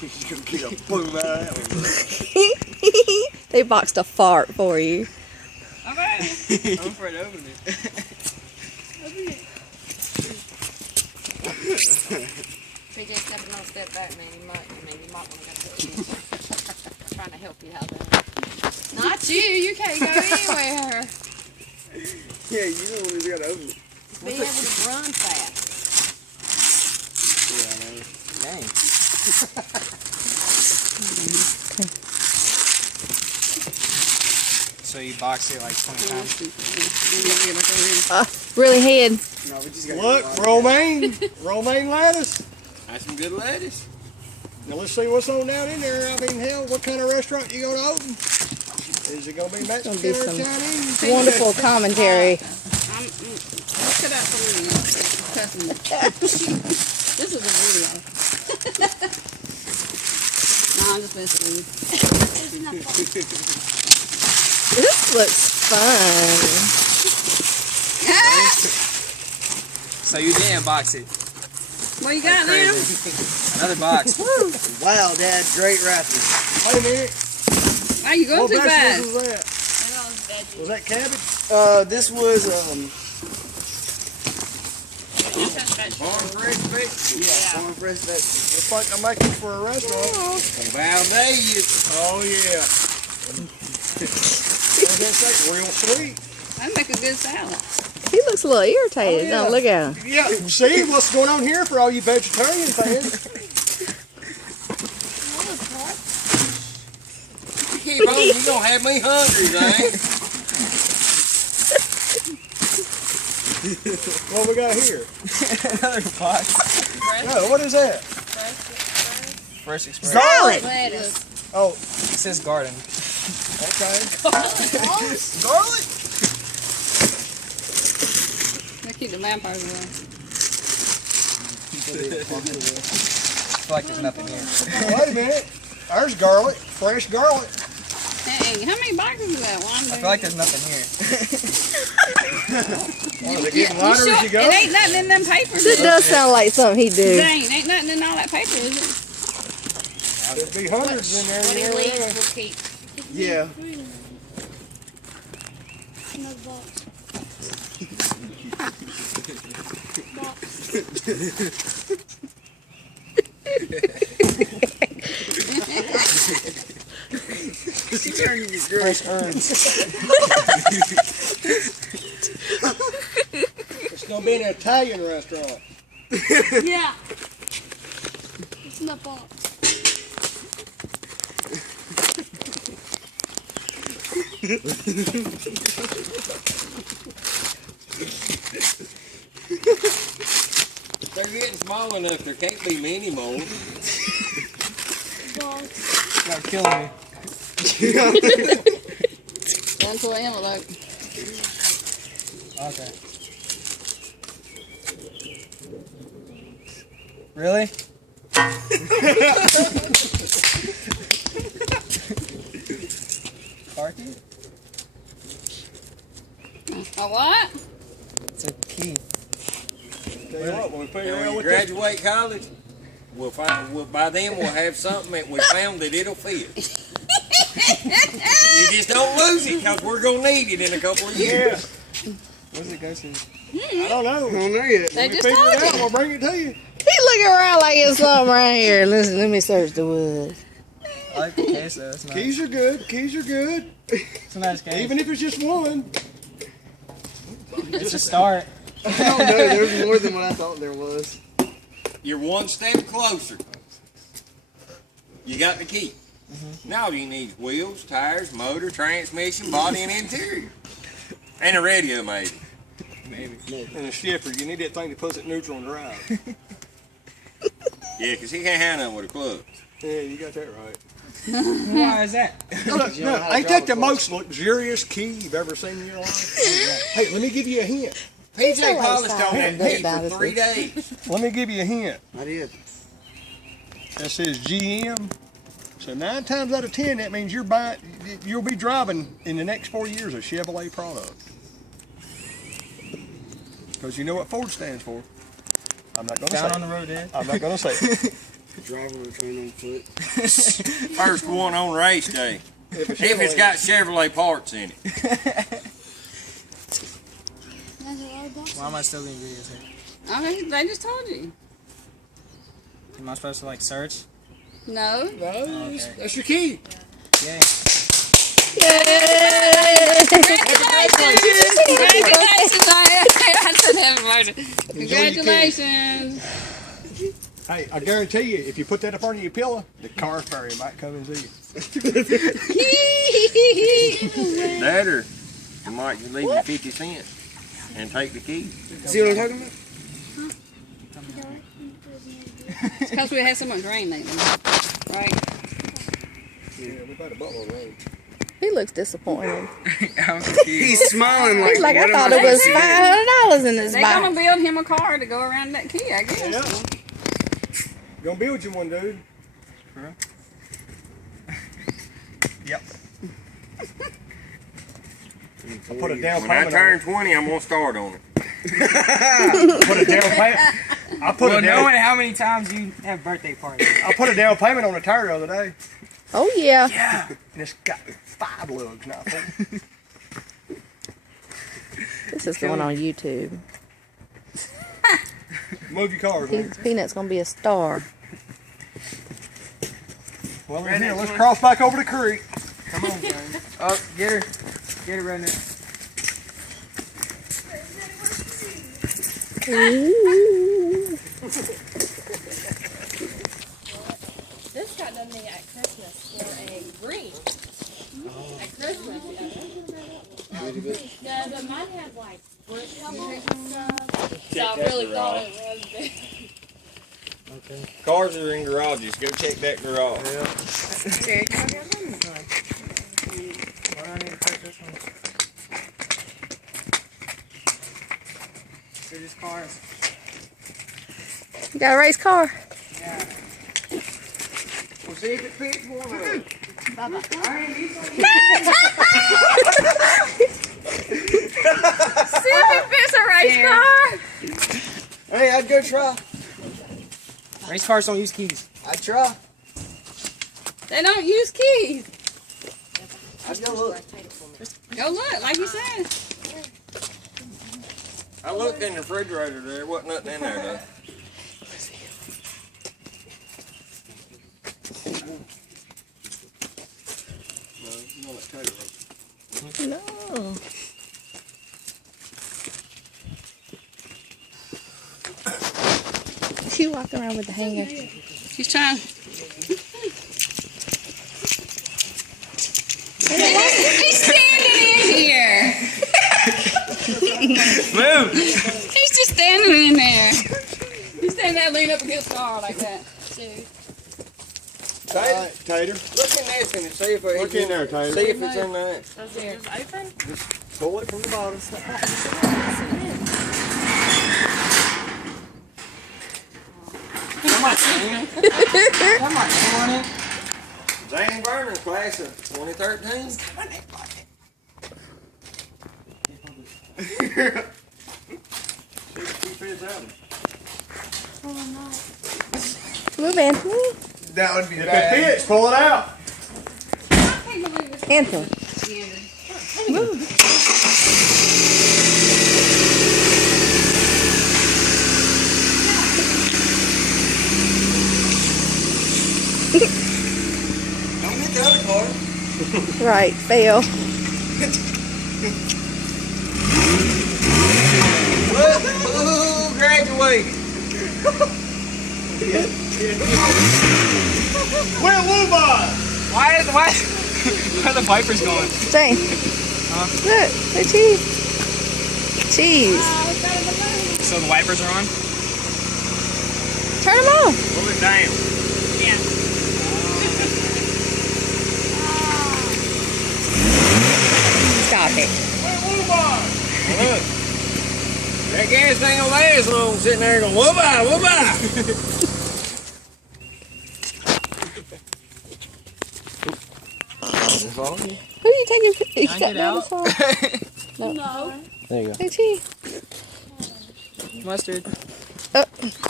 You get a boom out of that one. They boxed a fart for you. Okay. I'm afraid to open it. PJ stepping on a step back, man. You might want to go to trying to help you out there. Not you. You can't go anywhere. Yeah, you know when you gotta open it. Be able to run fast. Yeah, I know. Dang. So you box it like 20 times? Really head. No, we just got Look, romaine lettuce. That's some good lettuce. Now let's see what's on down in there. I mean, hell, what kind of restaurant you gonna open? Is it gonna be Mexican Gonna be or some Chinese? Wonderful commentary. Cut out some of these. This is a video. No, I'm just messing with you. This looks fun. So you didn't box it. What you got now? Crazy. Another box. Wow, Dad, great wrapping. Wait a minute. Why you going What too fast? vegetables was that? Was that cabbage? This was Farm fresh vegetables. farm fresh vegetables. Looks like I'm making for a restaurant. Some Valdez. Oh yeah. What's that say? Real sweet. I'd make a good salad. He looks a little irritated. Oh, yeah. No, look at him. Yeah. See what's going on here for all you vegetarian fans? Keep on, you gonna have me hungry, Zane. What we got here? Another box. No, what is that? Fresh Express. Salad. Lettuce. Oh, It says garden. okay. Garlic? They keep the vampires away. I feel like there's nothing here. Wait a minute. There's garlic. Fresh garlic. Hey, how many boxes is that? One, I feel like there's nothing here. Oh, they getting lighter as you go. It ain't nothing in them papers. This does sound like something he'd do. Zane, ain't nothing in all that paper, is it? There'd be hundreds in there. What he Yeah. leaves, we'll keep. Yeah. She's turning you great. Fresh herbs. It's gonna be an Italian restaurant. Yeah. It's in the box. They're getting small enough, there can't be many more. You're killing me. Run to an envelope. Okay. Really? Parky? A what? It's a key. Tell you what, when we figure And out when you what this, graduate college, by then we'll have something that we found that it'll fit. You just don't lose it, because we're going to need it in a couple of years. What does it go to? I don't know. I don't know yet. They We just figure told it out, you. we'll bring it to you. He looking around like it's something right here. Listen, let me search the wood. I like the case though. It's nice. Keys are good. Keys are good. It's a nice case. Even if it's just one. It's a start. I don't know. There's more than what I thought there was. You're one step closer. You got the key. Now all you need is wheels, tires, motor, transmission, body, and interior. And a radio, maybe. Maybe. And a shifter. You need that thing that puts it neutral and drive. Yeah, because he can't handle them with a club. Yeah, you got that right. Why is that? Look, You know how to ain't drive that the a car. most luxurious key you've ever seen in your life? Hey, let me give you a hint. PJ always polished on fine. that key About for it. 3 days. Let me give you a hint. I did. That says GM. So 9 times out of 10, that means you'll be driving in the next 4 years a Chevrolet product. Because you know what Ford stands for. I'm not going to say Down it. on the road, Dad. I'm not going to say it. Driver return on foot. First one on race day. If it's got Chevrolet parts in it. Why am I still getting videos here? Okay, they just told you. Am I supposed to like search? No. Okay. That's your key. Yay. Congratulations! Congratulations! Hey, I guarantee you, if you put that up under your pillow, the car fairy might come and see you. That or you might just leave you 50 cents and take the key. See what I'm talking about? It's because we had so much rain lately, right? Yeah, we about a buttload of rain. He looks disappointed. He's smiling like. He's like, I what am thought it was supposed to do? $500 in this They're gonna box. build him a car to go around that key, I guess. Yeah. Gonna build you one, dude. Yep. I put a down When I payment turn 20, I'm gonna start on it. Put a down payment. I put Well, a down. knowing how many times you have birthday parties. I put a down payment on a tire the other day, Oh, yeah. and it's got 5 lugs now. This is going on YouTube. Move your cars, man. Peanut's going to be a star. Well, we're here. Let's cross back over the creek. Come on, Zane. Oh, get her. Get her, Redneck. Ooh. This got done me at Christmas for a green. At Christmas, yeah, but mine had like brick pebbles and stuff. So I really thought it was big. Okay. Cars are in garages. Go check that garage. Why do I need to touch this one? See these cars? You got a race car? Yeah. We'll see if it fits one of them. See if it fits a race car. Hey, I'd go try. Race cars don't use keys. I'd try. They don't use keys. I'd go look. Go look, like you said. I looked in the refrigerator there. Wasn't nothing in there though. No. She walking around with the hanger. She's trying. He's standing in here. Move! He's just standing in there. He's standing there leaning up against the car like that. See? Tater. Tater. Look in this and see if it. Look in there, Tater. See if it's in there. Does it just open? Pull it from the bottom. Come on, Zane. Come on, Zane Burner, class of 2013. Move, Anthony. That would be If it bad. fits, pull it out. Anthony. Don't hit the other car. Right, fail. Ooh, graduated. Where Woobah? why are the Vipers going? Zane. Look, they're cheese. Cheese. So the wipers are on? Turn them on. Pull it down. Stop it. Look. That gas ain't gonna last long sitting there going, whoop-ah, whoop-ah. Who are you taking? You Can I got get out? No. There you go. Hey, cheese. Mustard. Oh.